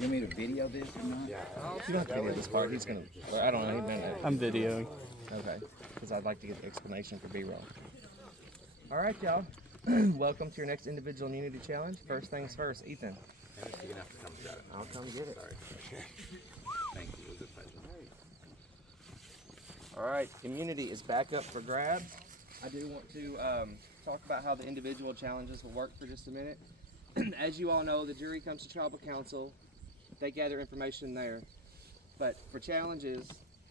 You want me to video this or not? Yeah. You don't have to video this part. He's gonna. I don't know. He meant it. I'm videoing. Okay. Because I'd like to get the explanation for B-roll. All right, y'all. Welcome to your next individual immunity challenge. First things first, Ethan. You're gonna have to come get it. I'll come get it. Sorry. Thank you. It was a pleasure. All right, immunity is back up for grabs. I do want to talk about how the individual challenges will work for just a minute. As you all know, the jury comes to tribal council. They gather information there. But for challenges,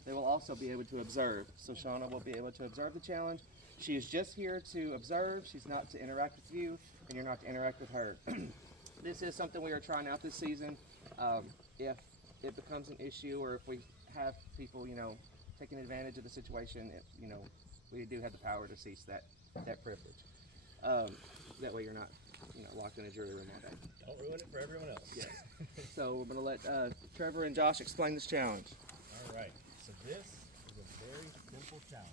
they will also be able to observe. So Shauna will be able to observe the challenge. She is just here to observe. She's not to interact with you, and you're not to interact with her. This is something we are trying out this season. If it becomes an issue, or if we have people, taking advantage of the situation, we do have the power to cease that privilege. That way you're not, locked in a jury room all day. Don't ruin it for everyone else. Yes. So we're going to let Trevor and Josh explain this challenge. All right. So this is a very simple challenge.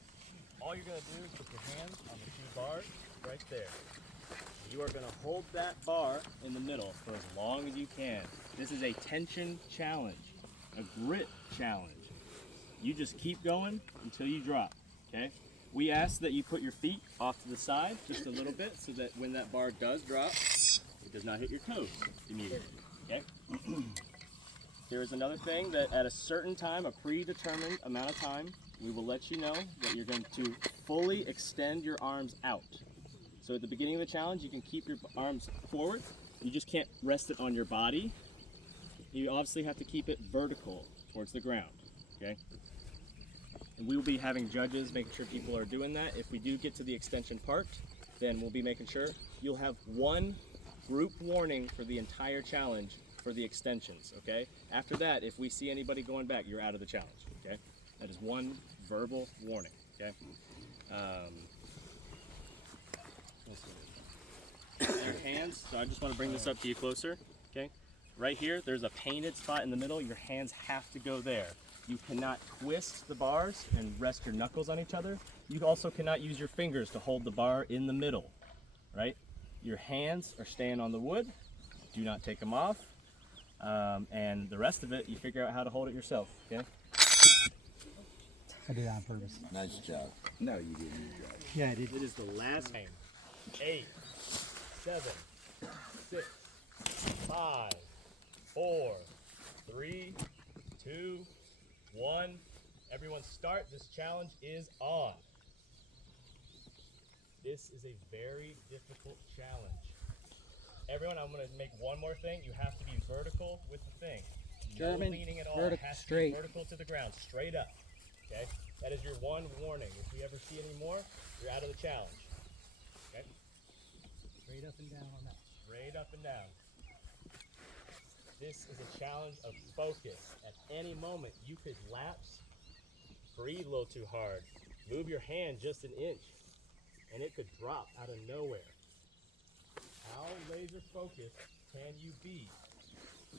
All you're going to do is put your hands on the two bars right there. You are going to hold that bar in the middle for as long as you can. This is a tension challenge, a grit challenge. You just keep going until you drop, okay? We ask that you put your feet off to the side just a little bit so that when that bar does drop, it does not hit your toes immediately, okay? There is another thing that at a certain time, a predetermined amount of time, we will let you know that you're going to fully extend your arms out. So at the beginning of the challenge, you can keep your arms forward. You just can't rest it on your body. You obviously have to keep it vertical towards the ground, okay? And we will be having judges making sure people are doing that. If we do get to the extension part, then we'll be making sure. You'll have one group warning for the entire challenge for the extensions, okay? After that, if we see anybody going back, you're out of the challenge, okay? That is one verbal warning, okay? Your hands, so I just want to bring this up to you closer, okay? Right here, there's a painted spot in the middle. Your hands have to go there. You cannot twist the bars and rest your knuckles on each other. You also cannot use your fingers to hold the bar in the middle, right? Your hands are staying on the wood. Do not take them off. And the rest of it, you figure out how to hold it yourself, okay? I did it on purpose. Nice job. No, you didn't. Yeah, I did. It is the last game. 8, 7, 6, 5, 4, 3, 2, 1. Everyone start. This challenge is on. This is a very difficult challenge. Everyone, I'm going to make one more thing. You have to be vertical with the thing. German, no leaning at all. vertical, It has straight. to be vertical to the ground, straight up. Okay? That is your one warning. If we ever see any more, you're out of the challenge. Okay? Straight up and down on that. Straight up and down. This is a challenge of focus. At any moment, you could lapse, breathe a little too hard, move your hand just an inch, and it could drop out of nowhere. How laser focused can you be?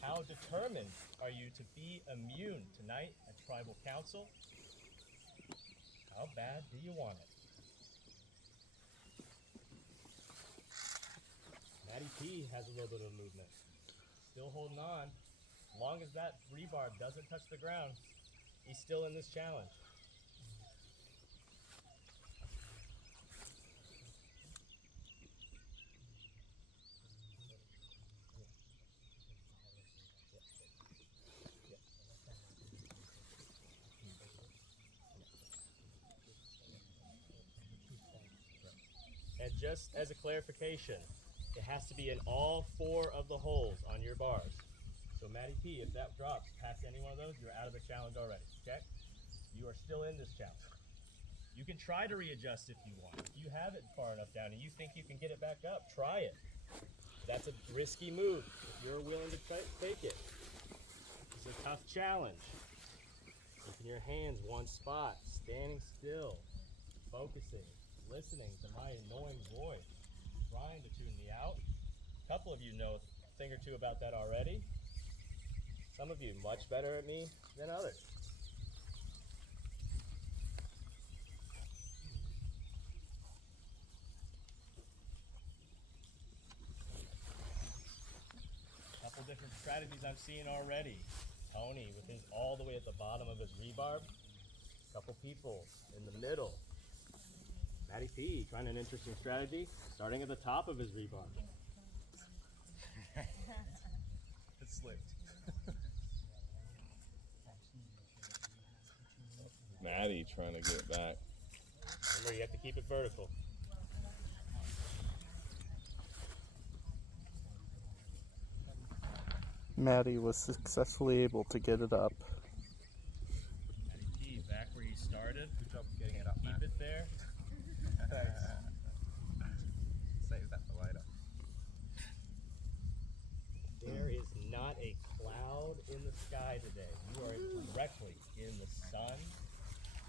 How determined are you to be immune tonight at Tribal Council? How bad do you want it? Matty P has a little bit of movement. Still holding on. As long as that rebar doesn't touch the ground, he's still in this challenge. And just as a clarification, it has to be in all 4 of the holes on your bars. So Matty P, if that drops past any one of those, you're out of the challenge already, okay? You are still in this challenge. You can try to readjust if you want. If you have it far enough down and you think you can get it back up, try it. That's a risky move if you're willing to take it. It's a tough challenge. Keeping your hands one spot, standing still, focusing, listening to my annoying voice, trying to tune me out. A couple of you know a thing or two about that already. Some of you much better at me than others. Couple different strategies I'm seeing already. Tony with his all the way at the bottom of his rebarb. Couple people in the middle. Matty P trying an interesting strategy, starting at the top of his rebarb. It slipped. Maddie trying to get back. Remember, you have to keep it vertical. Maddie was successfully able to get it up. Matty P back where you started. Good job getting it up, Keep man. it there. Save that for later. There is not a cloud in the sky today. You are directly in the sun.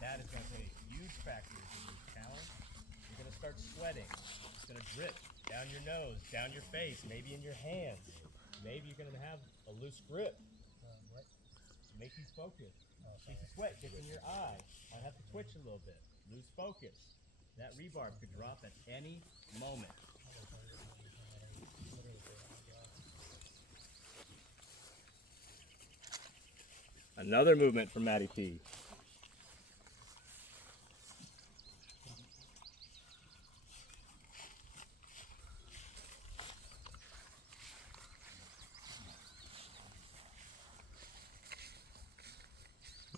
That is going to play a huge factor in this challenge. You're going to start sweating. It's going to drip down your nose, down your face, maybe in your hands. Maybe you're going to have a loose grip. Make you focus. Piece of sweat gets in your eye. Might have to twitch a little bit. Lose focus. That rebarb could drop at any moment. Another movement from Matty P.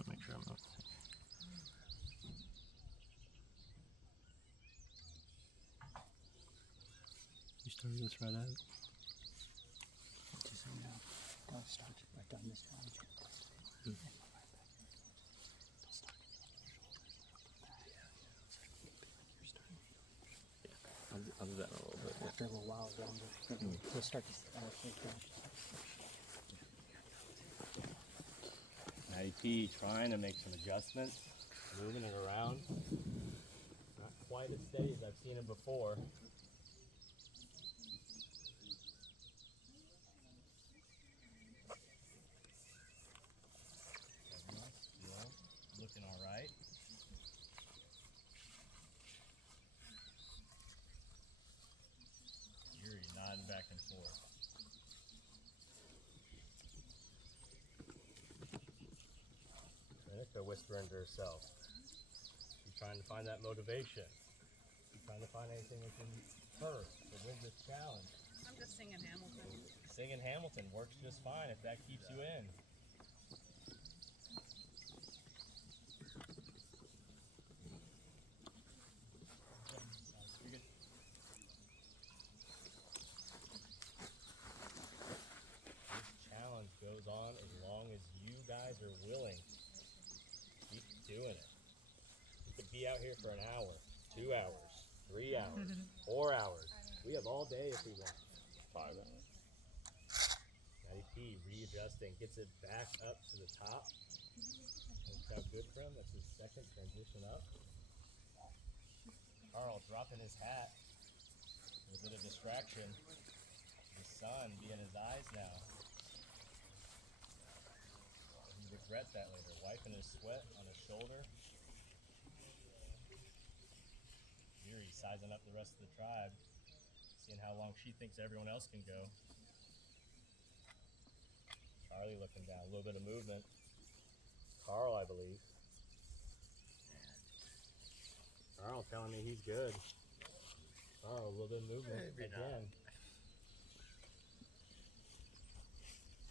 Make sure I'm not. You started this right out. Just so you know, I'll start right down this challenge. I'll do that in a little bit. After a little while, we'll start to Matty P trying to make some adjustments, moving it around. Not quite as steady as I've seen him before. Looking all right. Yuri nodding back and forth. Danica whispering to herself. She's trying to find that motivation. She's trying to find anything within her to win this challenge. I'm just singing Hamilton. Singing Hamilton works just fine if that keeps you in. You're good. This challenge goes on as long as you guys are willing. Keep doing it. You could be out here for an hour, 2 hours, 3 hours, 4 hours. We have all day if we want. 5 hours. Matty P readjusting, gets it back up to the top. Worked out good for him. That's his second transition up. Carl dropping his hat. A bit of distraction. The sun being his eyes now. He regrets that later. Wiping his sweat on his shoulder. Yuri sizing up the rest of the tribe. Seeing how long she thinks everyone else can go. Charlie looking down, a little bit of movement. Carl, I believe. Carl telling me he's good. Carl, a little bit of movement again.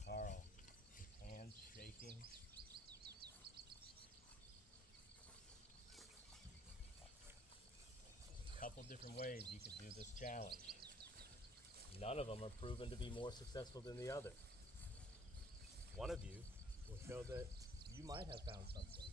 Carl, his hands shaking. A couple different ways you could do this challenge. None of them are proven to be more successful than the other. One of you will show that you might have found something.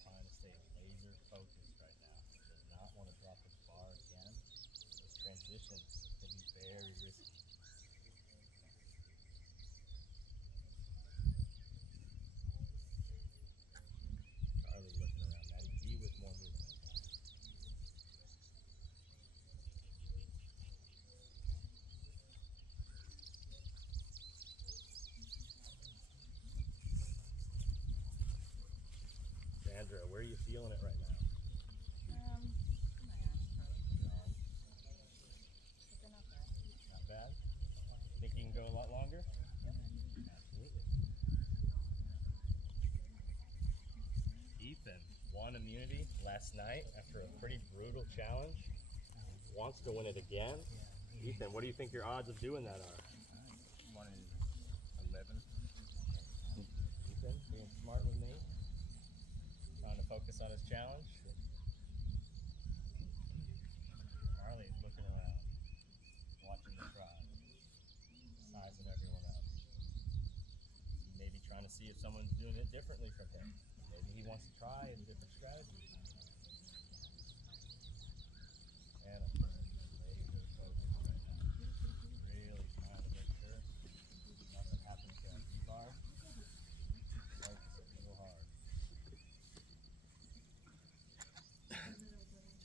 Trying to stay laser focused right now. Does not want to drop his bar again. Those transitions can be very risky. Charlie looking around. Matty P with more movement. Sandra, where are you feeling it right now? go a lot longer? Absolutely. Ethan won immunity last night after a pretty brutal challenge. Wants to win it again. Ethan, what do you think your odds of doing that are? 1 in 11. Ethan, being smart with me, trying to focus on his challenge. Marley's looking around, watching the crowd, sizing everyone up. Maybe trying to see if someone's doing it differently from him. Maybe he wants to try a different strategy. Anna, laser focused right now. Really trying to make sure nothing happens to that rebar. Focus it real hard.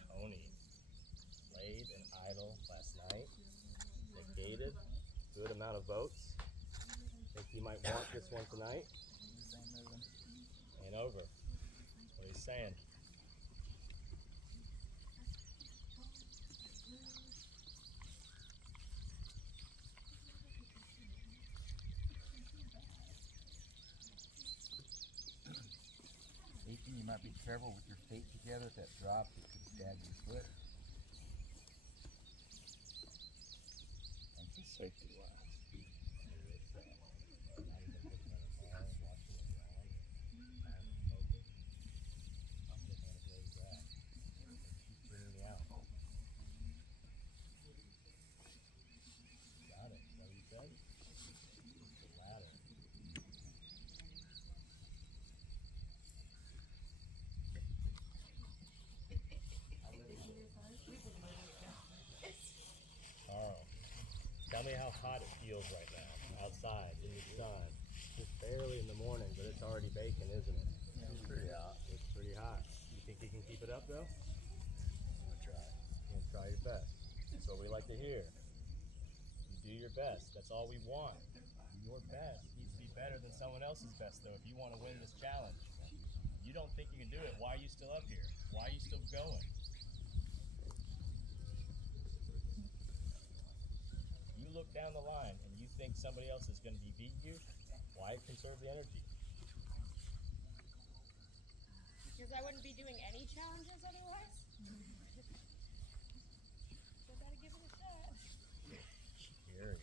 Tony played an idol last night. Negated good amount of votes. Think he might want this one tonight. Ain't over. That's what he's saying. Ethan, you might be careful with your feet together. If that drops, it could stab your foot. That's a safety last. Got it. Is that what you said? The ladder. Carl, tell me how hot it feels right now, outside, in the sun. Just barely in the morning, but it's already baking, isn't it? Yeah, it's pretty hot. It's pretty hot. You think you can keep it up, though? I'm gonna try. You're gonna try your best. That's what we like to hear. You do your best. That's all we want. Your best needs to be better than someone else's best, though, if you want to win this challenge. You don't think you can do it. Why are you still up here? Why are you still going? You look down the line and you think somebody else is going to be beating you, why conserve the energy? Because I wouldn't be doing any challenges otherwise. So I gotta give it a shot. Scary.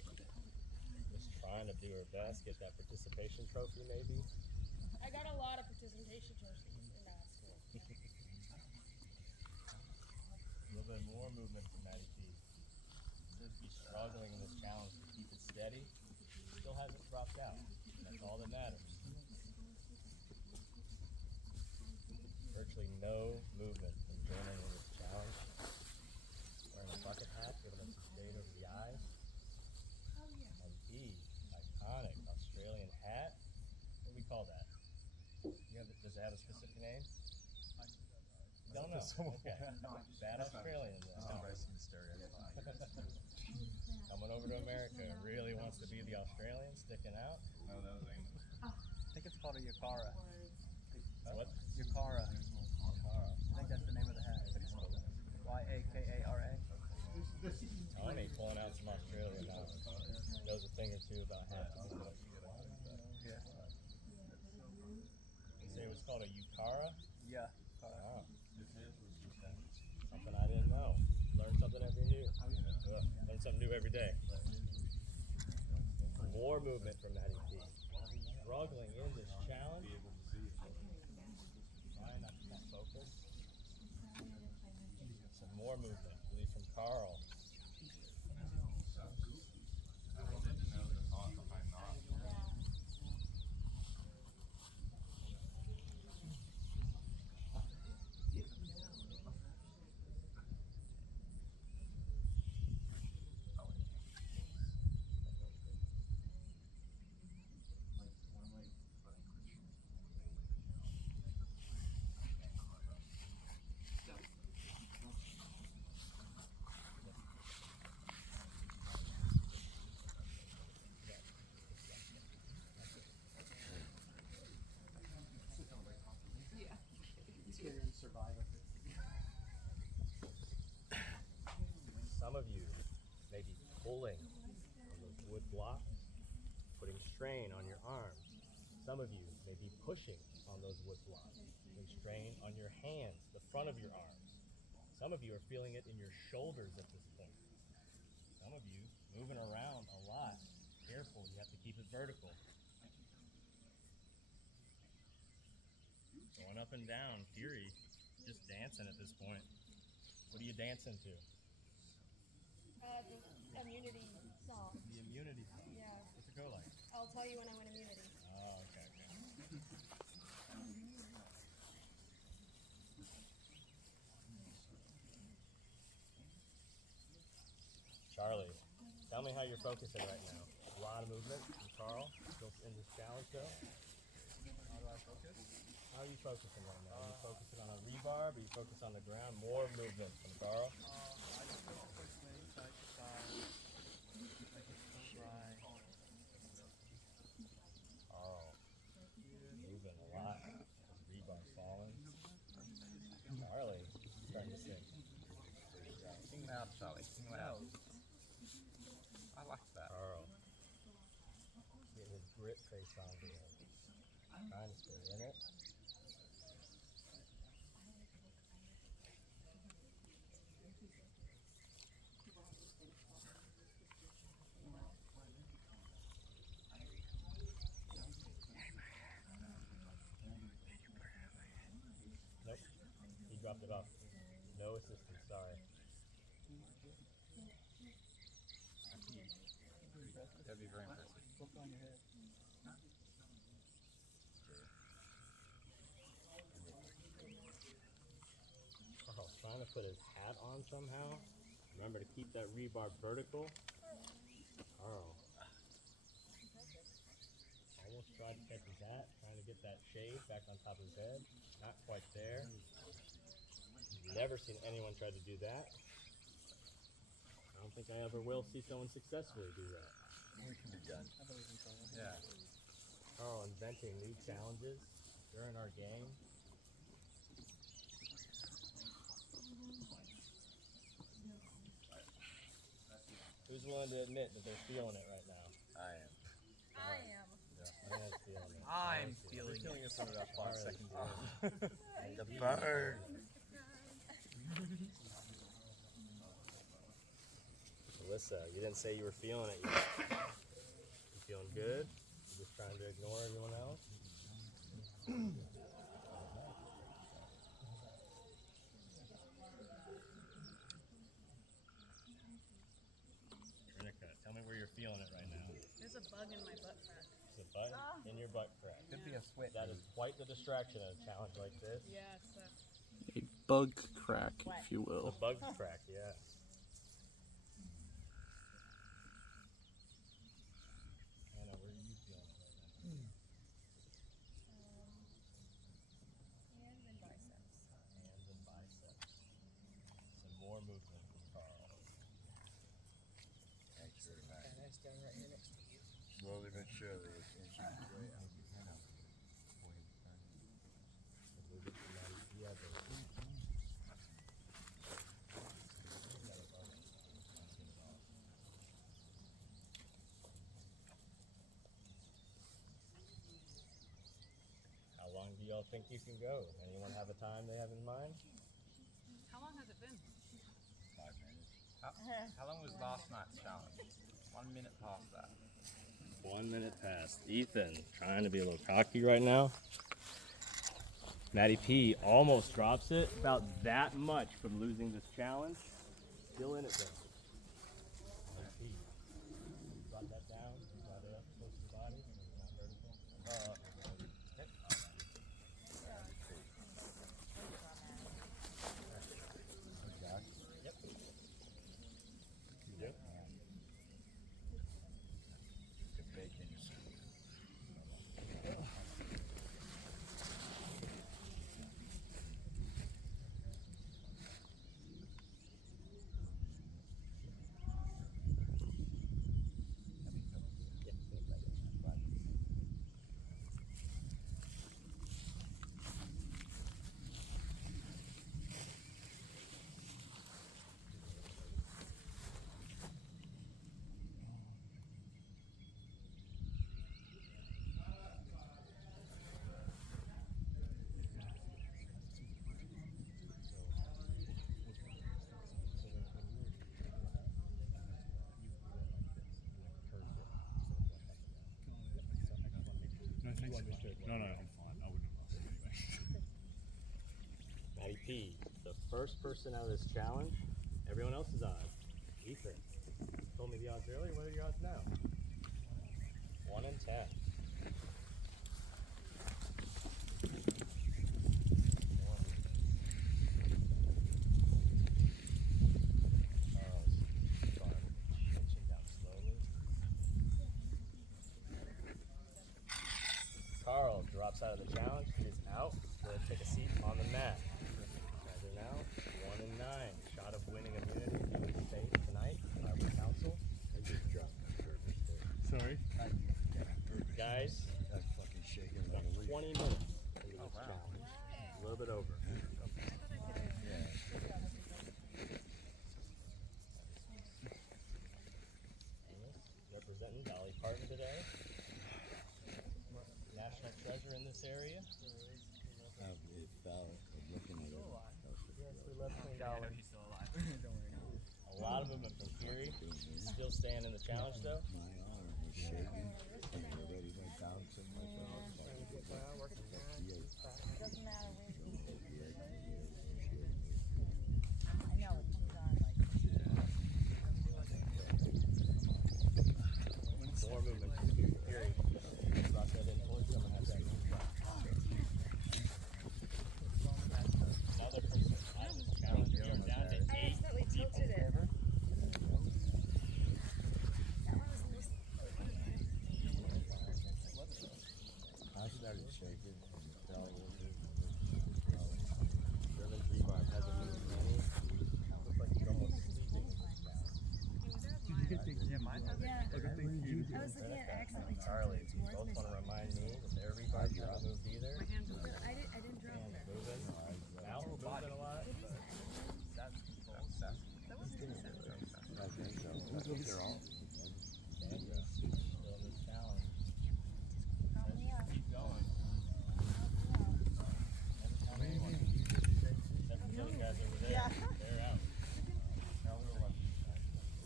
Just trying to do her best, get that participation trophy maybe. I got a lot of participation trophies in school. A little bit more movement from Maddie P. He's struggling in this challenge to keep it steady. Still hasn't dropped out. And that's all that matters. Virtually no movement from joining in this challenge. Wearing a bucket hat, giving us some shade over the eyes. And E, iconic Australian hat. What do we call that? Does it have a specific name? You don't know. Okay. Bad Australian then. Coming over to America, really wants to be the Australian, sticking out. No, that was England. I think it's called a Yukara. What? Yukara. I think that's the name of the hat. Yakara. Tony pulling out some Australian knowledge. Knows a thing or two about hats. Yeah. You say it was called a Yukara? Yeah. Wow. Something I didn't know. Learn something every new. Learn something new every day. More movement from Maddie P. Struggling in this challenge. Trying not to lose focus. Some more movement, I believe, from Carl. Some of you may be pulling on those wood blocks. strain on your arms. Some of you may be pushing on those wood blocks. And strain on your hands, the front of your arms. Some of you are feeling it in your shoulders at this point. Some of you moving around a lot. Careful, you have to keep it vertical. Going up and down, Fury, just dancing at this point. What are you dancing to? The immunity song. The immunity song. Yeah. What's it go like? I'll tell you when I win immunity. Oh, okay. Charlie, tell me how you're focusing right now. A lot of movement from Carl still in this challenge though. How do I focus? How are you focusing right now? Are you focusing on a rebar? Are you focused on the ground? More movement from Carl. I just go quickly, side to side, like it's so dry. Oh, moving a lot. Rebar falling. Charlie, starting to sing. Sing loud, Charlie. Sing loud. I like that. Carl, getting his grit face on here. Trying to stay in it. Nope, he dropped it off. No assistance, sorry. That'd be very impressive. Carl trying to put his hat on somehow. Remember to keep that rebar vertical. Carl. Almost tried to catch his hat, trying to get that shade back on top of his head. Not quite there. Never seen anyone try to do that. I don't think I ever will see someone successfully do that. We can be done. Yeah. Carl inventing new challenges during our game. Who's willing to admit that they're feeling it right now? I am. I am. Man's feeling it. I'm Man's feeling it. Feeling it for about 5 seconds. The bird. Alyssa, you didn't say you were feeling it yet. You feeling good? You just trying to ignore everyone else? Renica, tell me where you're feeling it right now. There's a bug in my butt crack. There's a bug in your butt crack. Could be a sweat. That is quite the distraction at a challenge like this. Yeah, it sucks. A bug crack, if you will. The bug crack, yeah. Anna, where are you feeling it right now? Hands and biceps. Hands and biceps. Some more movement from Carl. Thanks very much. That's down right here next to you. Slowly but surely, it's inching its way up. Move it to the other. How long do y'all think you can go? Anyone have a time they have in mind? How long has it been? 5 minutes. How long was last night's challenge? 1 minute past that. 1 minute past. Ethan trying to be a little cocky right now. Matty P almost drops it. About that much from losing this challenge. Still in it though. Matty P. Brought that down. Brought it up close to the body. Not vertical. Yep. Yep. The bacon. No, I'm fine. I wouldn't have lost it anyway. Matty P, the first person out of this challenge, everyone else's odds. Ethan, told me the odds earlier. What are your odds now? 1 in 10. Carl drops out of the challenge. He is out. We'll take a seat on the mat. Guys are now 1 in 9. Shot of winning immunity. If you would stay tonight, Tribal Council. Sorry. Guys, about 20 minutes into this challenge. A little bit over. Representing Dolly Parton today. National treasure in this area. Yes, we love King Dollar. A lot of them are from Fury. Still staying in the challenge though. Doesn't matter More movement from Fury. Brought that in towards them and have that move back. Another person out of this challenge. We are down to 8 accidentally people. tilted it. I started shaking. German 3-bar hasn't moved many. Looks like he's almost sleeping. Yeah. I was looking at accidentally Charlie, tilted you towards both me. want to remind me that their rebar haven't moved either. I didn't drop And it. moving. Mouth moving a lot. Sandra, still in this challenge. Keep going. Except for those guys over there. They're out.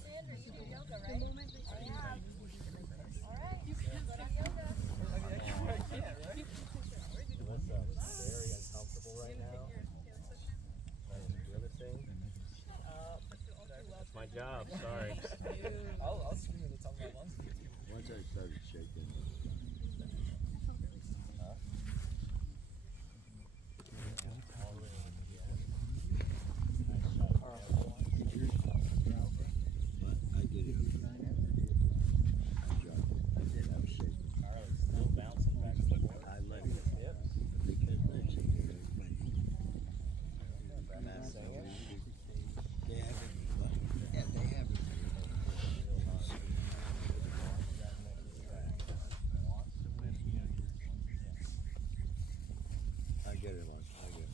Sandra, you do yoga, right? The moment that you have. All right. You can go to yoga. Melissa looks very uncomfortable right now. The other thing. That's my job, sorry. I'll scream at the top of my lungs. Once I started shaking. I did it. I did. I was shaking. Charlie's still bouncing back and forth. I let it. Yep. Because that's it. They haven't. Yeah, they haven't. I get it, Mark. I get it.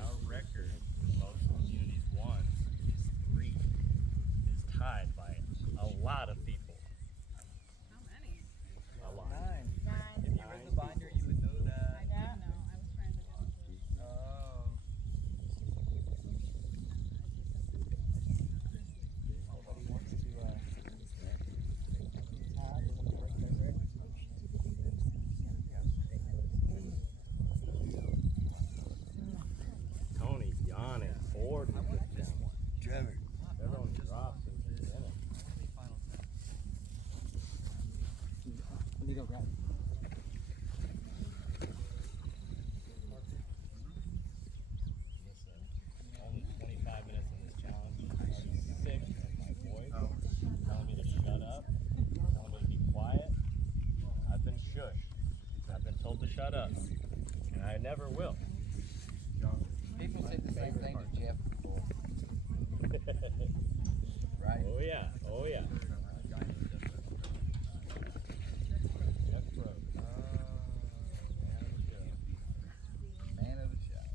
Our record with most communities won is 3. It's tied by a lot of people. How many? A lot. 9. 9. If you read the binder, you would know that. Yeah. No, I was trying to go into it. Oh. Nobody wants to, Tony's yawning. Ford with this one. Trevor. Everyone drops and is in it. Let me go grab it. Listen, only 25 minutes in this challenge. I'm sick of my voice telling me to shut up, telling me to be quiet. I've been shushed. I've been told to shut up, and I never will. people say the same thing to Jeff before. Right? Oh yeah, oh yeah. Jeff Brooks. Man of the show.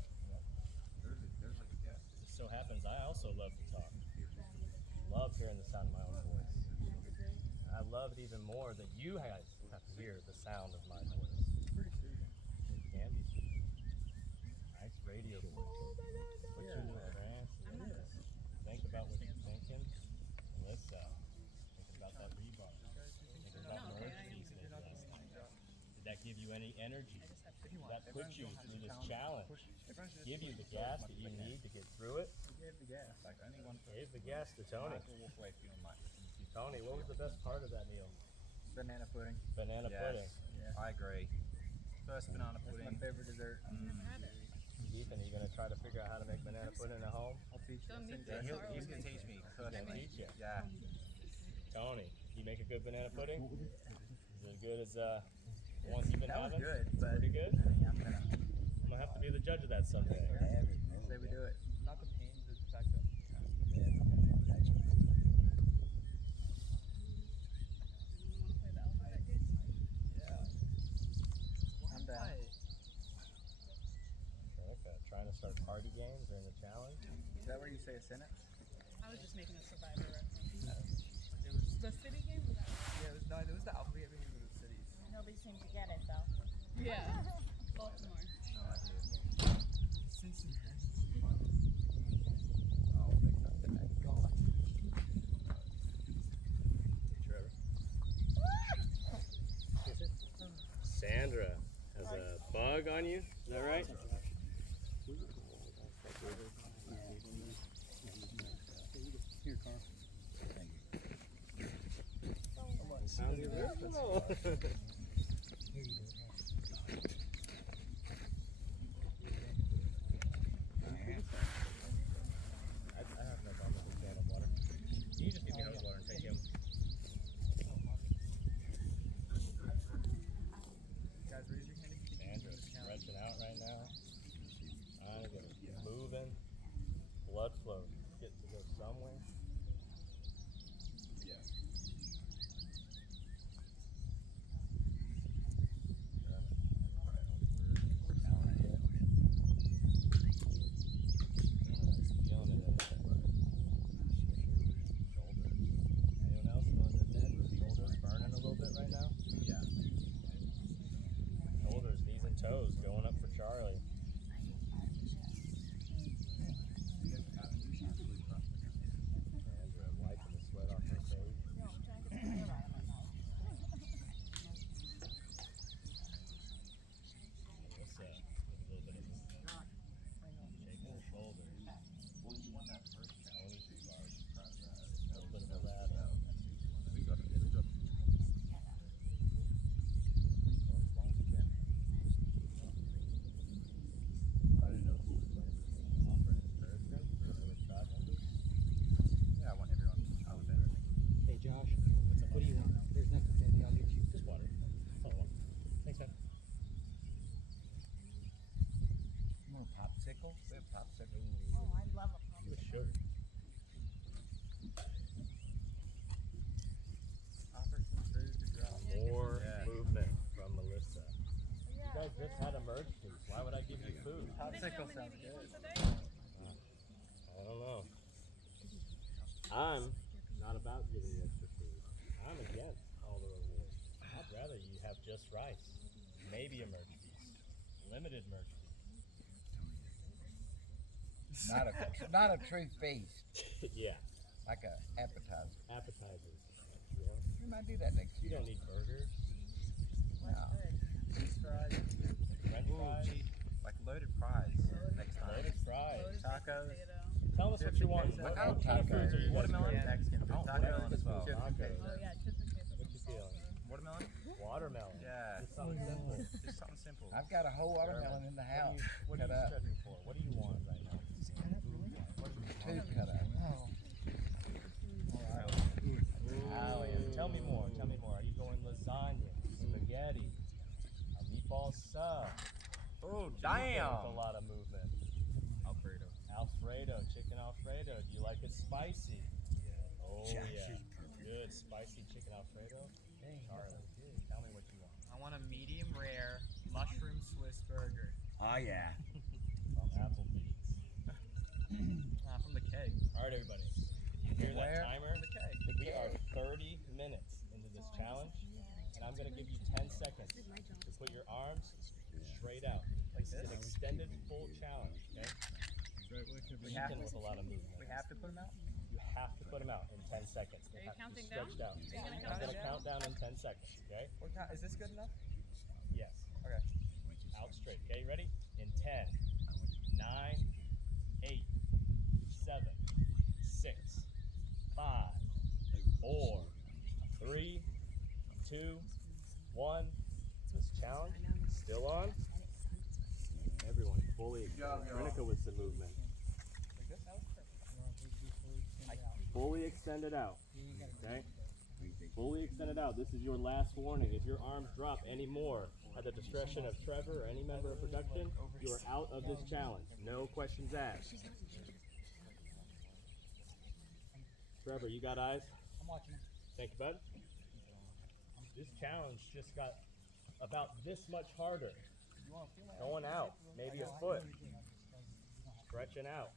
It so happens I also love to talk. Love hearing the sound of my own voice. And I love it even more that you guys have to hear the sound of my voice. It can be soothing. Nice radio voice. Put you in a trance. Think about what you're thinking. Melissa, thinking about that rebar. Thinking about North East last night. give you any energy that puts you through this challenge. Give you the gas that you need to get through it. Give the gas. Like only one Gave the gas to Tony. will walk away feeling like Tony, what was the best part of that meal? Banana pudding. Banana pudding. Yeah. I agree. First banana That's pudding. my favorite dessert. Ethan, are you gonna try to figure out how to make banana pudding at home? I'll teach you. Don't need Yeah, to. he's gonna teach me personally. Teach you. Yeah. Tony, you make a good banana pudding? Is it as good as the ones you've been That was having? good, but Pretty good? yeah, I'm gonna I'm gonna have to be the judge of that someday. Have it, man. say we do it. Not the pain, the fact that Yeah, that's what I'm down. Okay, trying to start party games during the challenge. Is that where you say a sentence? I was just making a Survivor reference. It was. The city game? Was that? Yeah, it was. No, it was the alphabet. I think it was the cities. Nobody seemed to get it though. Yeah. Baltimore. No idea. Trevor. Sandra has a bug on you, is that right? Here, Carl. How's your wrist? I have no problem with the can of water. You just give me hose water and take him. Guys, raise your hand if you think you can do Sandra's this challenge. stretching out right now. Trying to get it moving. Blood flow get to go somewhere. Feeling it in there. Shoulders. Anyone else feeling it in there? Shoulders burning a little bit right now? Yeah. Shoulders, knees and toes going up for Charlie. Sandra wiping the sweat off her face. Melissa, with a little bit of shaking her shoulders. Tony, a little bit of a rattle. We got to get it done. As long as you can. I didn't know who was playing. Offering encouragement for the crowd members. Yeah, I want everyone out there. Hey, Josh. What do you want? There's nothing, Sandy. I'll get you. Just water. That's all I want. Thanks, man. You want a popsicle? We have popsicle. Oh, I love a With sugar. Offer some food to drop. More Yeah. movement from Melissa. You guys just had a merge piece. Why would I give you food? Popsicle sounds good. I don't know. I'm not about giving you extra food. I'm against all the rewards. I'd rather you have just rice. Maybe a merge piece. Limited merge piece. Not a true feast, Yeah. like a appetizer. Appetizers. You know? We might do that next You year. don't need burgers. Cheese fries. French Ooh, fries. gee, like loaded fries next time. Loaded fries. Tacos. Tell us what you want. What What kind of foods are you Watermelon? guys Mexican food. Oh, Tacos. watermelon as well. Chips and Tacos. queso. Oh yeah, chips and queso. What you feeling? Watermelon? Watermelon. Yeah. Just something simple. Just something simple. I've got a whole watermelon in the house. What are cut you up. stretching for? What do you want right now? Two cut up. Tell me more. Tell me more. Are you going lasagna, spaghetti, a meatball sub? Oh, With damn. a lot of movement. Alfredo. Alfredo, chicken Alfredo. Do you like it spicy? Oh Josh yeah. is perfect. Good spicy chicken Alfredo. Charlie, tell me what you want. I want a medium rare mushroom Swiss burger. Oh yeah. From Applebee's. From the keg. All right, everybody. If you hear Where? that timer, From the keg. we are 30 minutes into this challenge, and I'm going to give you 10 seconds to put your arms straight out. Like It's an this? extended full challenge, okay? We have Even to. with a lot of movement. We have to put them out. You have to put them out in 10 seconds. They Are you have to be counting down? stretched out. Are you gonna I'm count going to down? count down in 10 seconds, okay? Is this good enough? Yes. out straight. Okay, ready? In 10, 9, 8, 7, 6, 5, 4, 3, 2, 1. This challenge still on. Everyone fully extended. Trinica with some movement. Fully extended out. Okay? Fully extended out. This is your last warning. If your arms drop any more at the discretion of Trevor or any member of production, you are out of this challenge. No questions asked. Trevor, you got eyes? I'm watching. Thank you, bud. This challenge just got about this much harder. Going out, maybe a foot. Stretching out.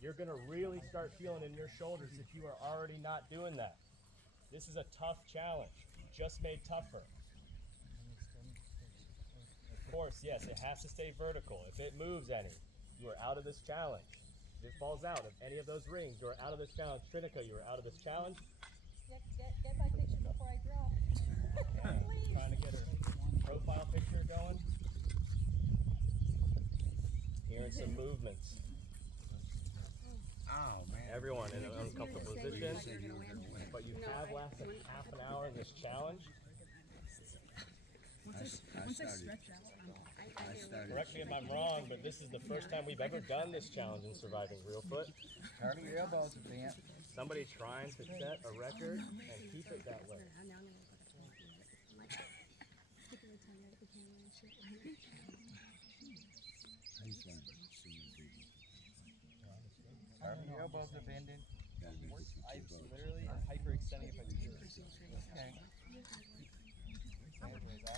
You're going to really start feeling in your shoulders if you are already not doing that. This is a tough challenge, just made tougher. Of course, yes, it has to stay vertical. If it moves any, you are out of this challenge. If it falls out of any of those rings, you are out of this challenge. Trinica, you are out of this challenge. Get my picture before I drop. Please. Trying to get her profile picture going. Hearing some movements. Oh, man. Everyone in an uncomfortable position, but you have lasted half an hour in this challenge. Correct me if I'm wrong, but this is the first time we've ever done this challenge in Surviving Reelfoot. Turn your elbows bent. Somebody trying to set a record and keep it that way. Turn your elbows are bending. I'm literally hyperextending if I do this. Okay.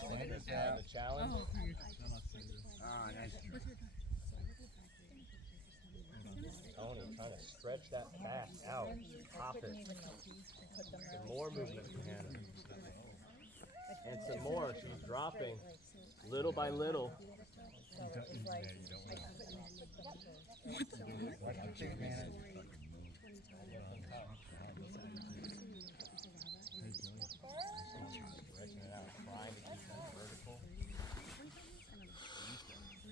Sandra's had the challenge. Ah, nice. Tony trying to stretch that back out. Pop it. Some more movement from Hannah. And some more. She's dropping little by little. Stretching it out, trying to keep that vertical.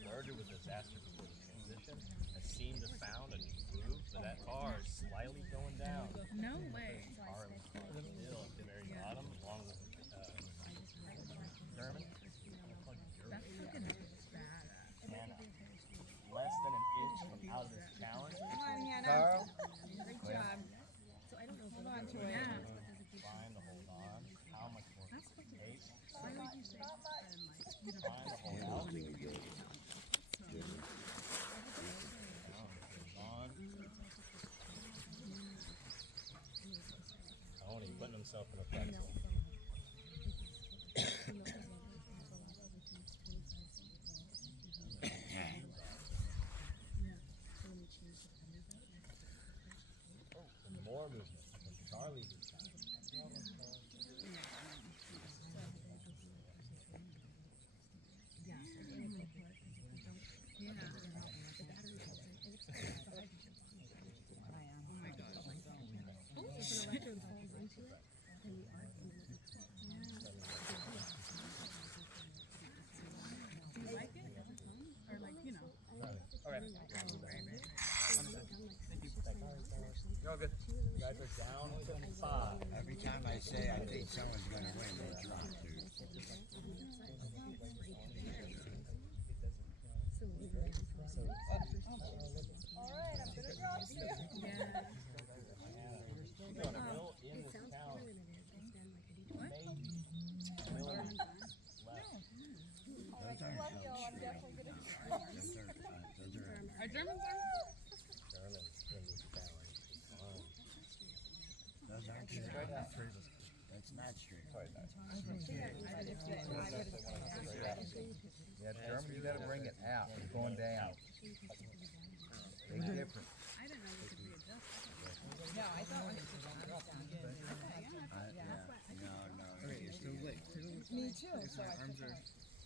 Started with disaster before the transition. Has seemed to found a new groove, but that bar is slightly going down. No way. Bar is still at the very bottom, along with German. That's fucking bad. Hannah, less than an inch from out of this challenge. Come on, Hannah. Carl? Great job. Hold on to it. Yeah. Trying to hold on. How much more can you take? Why would you say that? Trying to hold out. Tony putting himself in a pretzel. More movement from Charlie this time. You're all good. You guys are down to 5. Every time I say I think someone's going to win, they drop, dude. Alright, I'm gonna drop you. You're doing a real in this challenge. Maybe a million left. Alright, good luck, y'all. I'm definitely gonna drop. Germans Our Germans are? in this challenge. Those aren't straight. That's not straight. Yeah, German, you gotta bring it out. It's going down. Big difference. I didn't know you could readjust. No, I thought when it was on the down. No. It's too late. Me too. So I took my,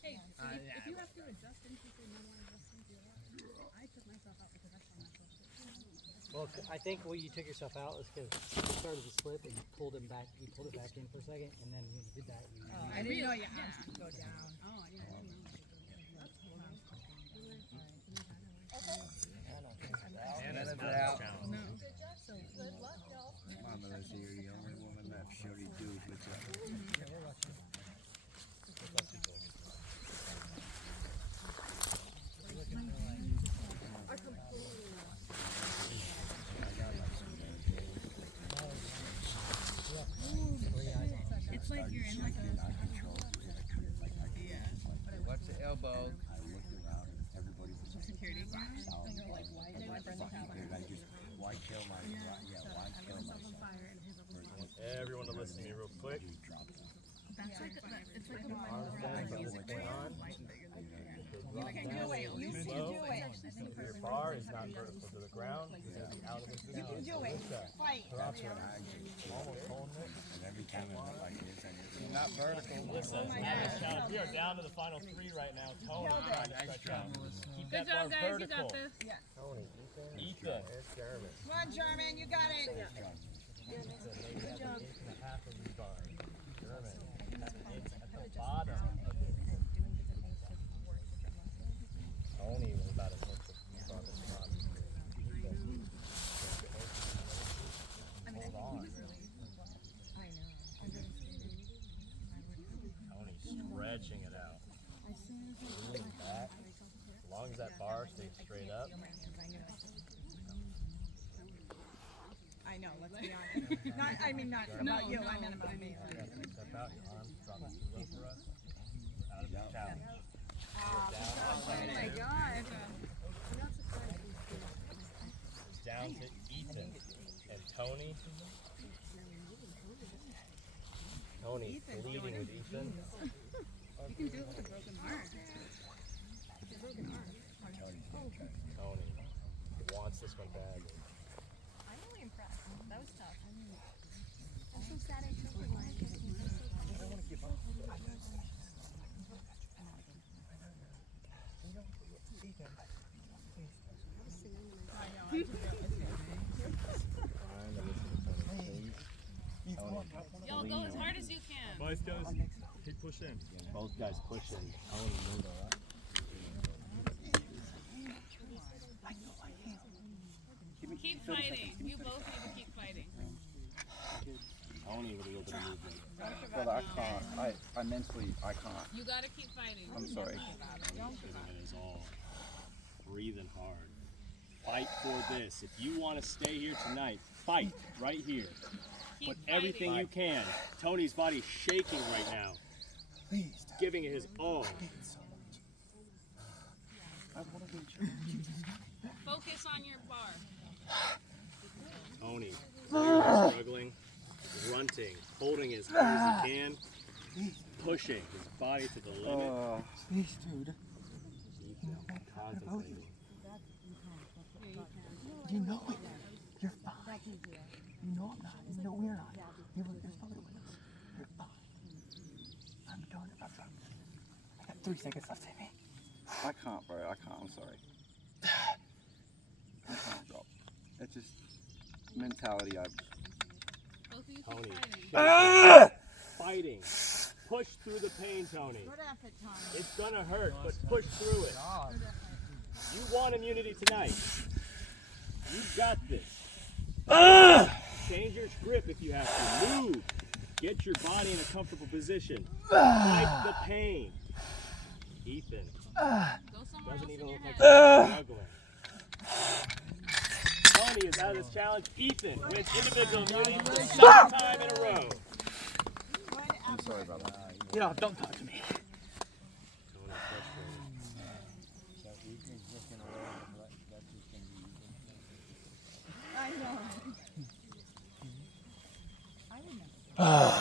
Hey, so if you have to adjust into the no one adjusting to that, I took myself out because I saw myself slip. Well, I think what you took yourself out was because you started to slip and you pulled him back. You pulled it back in for a second, and then when you did that, you. I didn't know you had to go down. Oh, yeah, I didn't know. So you're the only woman left. Shorty, do a good job. It's like you're in like a Watch the elbow. I looked around and everybody was like, security camera. "Sound And you're like, why did my friend have dude, I just, why kill my, why kill myself?" Everyone to listen to me real quick. That's like it's like a Music went on. You can do it. You can Slow. do it. Your bar is not vertical to the ground. It's going to be out of the You can do it. Fight. almost holding it. And every time I went like this, I just, Not vertical. Listen, on this challenge, we are down to the final 3 right now. Tony trying to stretch out. Keep that bar vertical. Tony, Ethan. Come on, German. You got it. Good job. Half of the bar. German. It's at the bottom. Tony was about as much as the front as possible. Hold on. Tony's stretching it out. Leaning back. As long as that bar stays straight up. I know. Let's be honest. Not. I mean, not about you. I meant about me. Step out, your arms dropping too low for us. Out of the challenge. Oh my god. Down to Ethan and Tony. Tony leading with Ethan. You can do it with a broken heart. Tony wants this one bad. I'm really impressed. That was tough. I'm so sad I took with mine. I don't want to give up. Y'all go as hard as you can. Both guys, keep pushing. Both guys pushing. Tony moved all right. Keep fighting. You both need to keep fighting. Tony with a little bit of movement. brother, I can't. I mentally, I can't. You gotta keep fighting. I'm sorry. It is all breathing hard. Fight for this. If you want to stay here tonight, fight right here. Keep Put fighting. everything you can. Tony's body's shaking right now. Please. Giving it his all. I want to be changed. Focus on your bar. Tony, struggling, grunting, holding as hard as he can, pushing his body to the limit. Please, dude. Contemplating. You know it. You're fine. You know I'm not. You know we're not. You're probably with us. You're fine. I'm doing it. I got 3 seconds left in me. I can't, bro. I can't. I'm sorry. I can't drop. It's just mentality. Both of you keep Tony, fighting. fighting. Push through the pain, Tony. Good effort, Tom. It's gonna hurt, but push through it. You want immunity tonight. You got this. Change your grip if you have to. Move. Get your body in a comfortable position. Fight the pain. Ethan Go somewhere else doesn't in even your look like head. he's struggling. Tony is out of this challenge. Ethan wins individual immunity for the 2nd time in a row. I'm sorry, brother. You know, don't talk to me. Tony I know. I remember.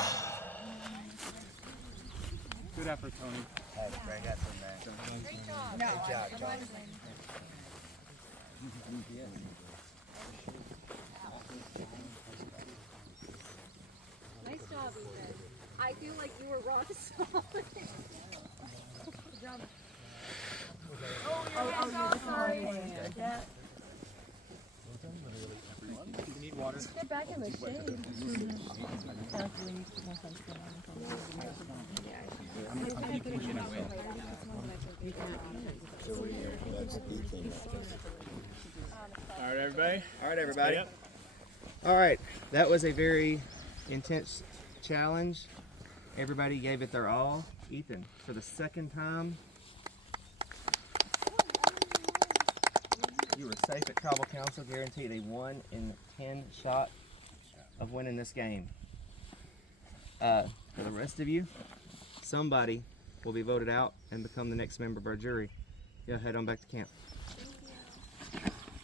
Good effort, Tony. Great effort, man. Great job. Good job, John. Nice job, Ethan. I feel like you were rock solid. Good job. Oh, sorry. Yeah. You need water? Get back in the shade. All right, everybody. All right, everybody. Yep. All right, that was a very intense challenge. Everybody gave it their all. Ethan, for the second time, you were safe at tribal council, guaranteed a 1 in 10 shot of winning this game. For the rest of you, somebody will be voted out and become the next member of our jury. Yeah, head on back to camp.